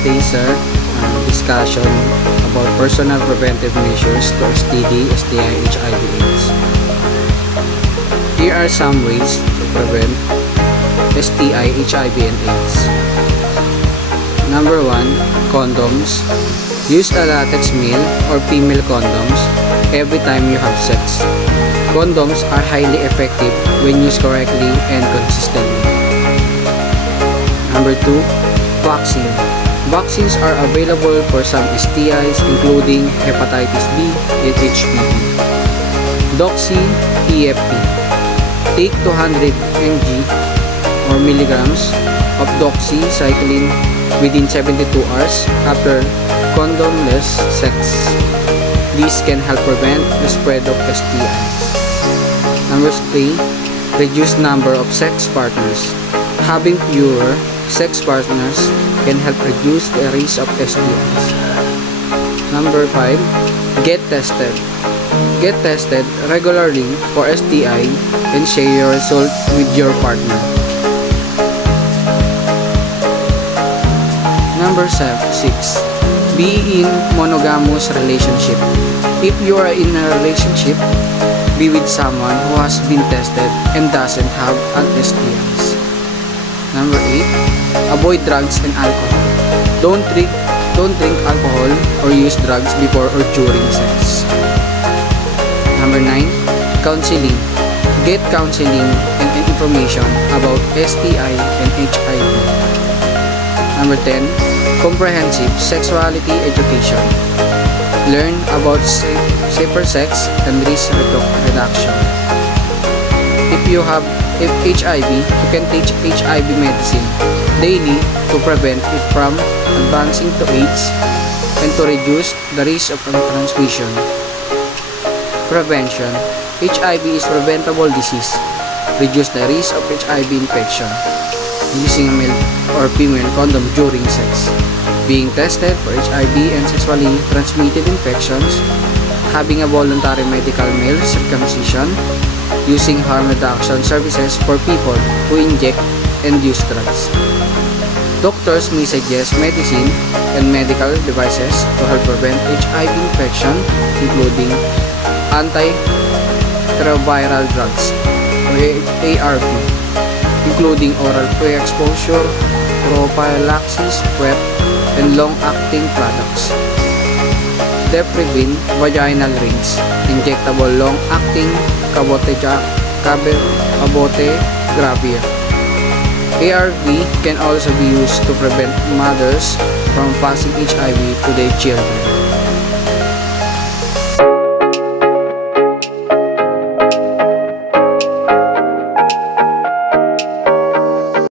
today's discussion about personal preventive measures to STD, STI, HIV/AIDS. Here are some ways to prevent STI, HIV, and AIDS. Number 1, condoms. Use a latex male or female condoms every time you have sex. Condoms are highly effective when used correctly and consistently. Number 2, vaccine. Vaccines are available for some STIs including hepatitis B and HPV. Doxy PFP. Take 200 mg or milligrams of doxycycline within 72 hours after condomless sex. This can help prevent the spread of STIs. Number 3, reduce number of sex partners. Having fewer sex partners can help reduce the risk of STIs. Number 5, get tested. Get tested regularly for STI and share your result with your partner. Number 6, be in monogamous relationship. If you are in a relationship, be with someone who has been tested and doesn't have an STIs. Number 8, avoid drugs and alcohol. Don't drink alcohol or use drugs before or during sex. Number 9, counseling. Get counseling and information about STI and HIV. Number 10, comprehensive sexuality education. Learn about safer sex and risk reduction. If you have HIV, you can take HIV medicine daily to prevent it from advancing to AIDS and to reduce the risk of transmission. Prevention. HIV is preventable disease. Reduce the risk of HIV infection. Using a male or female condom during sex. Being tested for HIV and sexually transmitted infections. Having a voluntary medical male circumcision. Using harm reduction services for people who inject and use drugs. Doctors may suggest medicine and medical devices to help prevent HIV infection, including antiretroviral drugs or ARV, including oral pre-exposure, prophylaxis, PrEP, and long-acting products. Deprivine vaginal rings, injectable long-acting cabotegravir. ARV can also be used to prevent mothers from passing HIV to their children.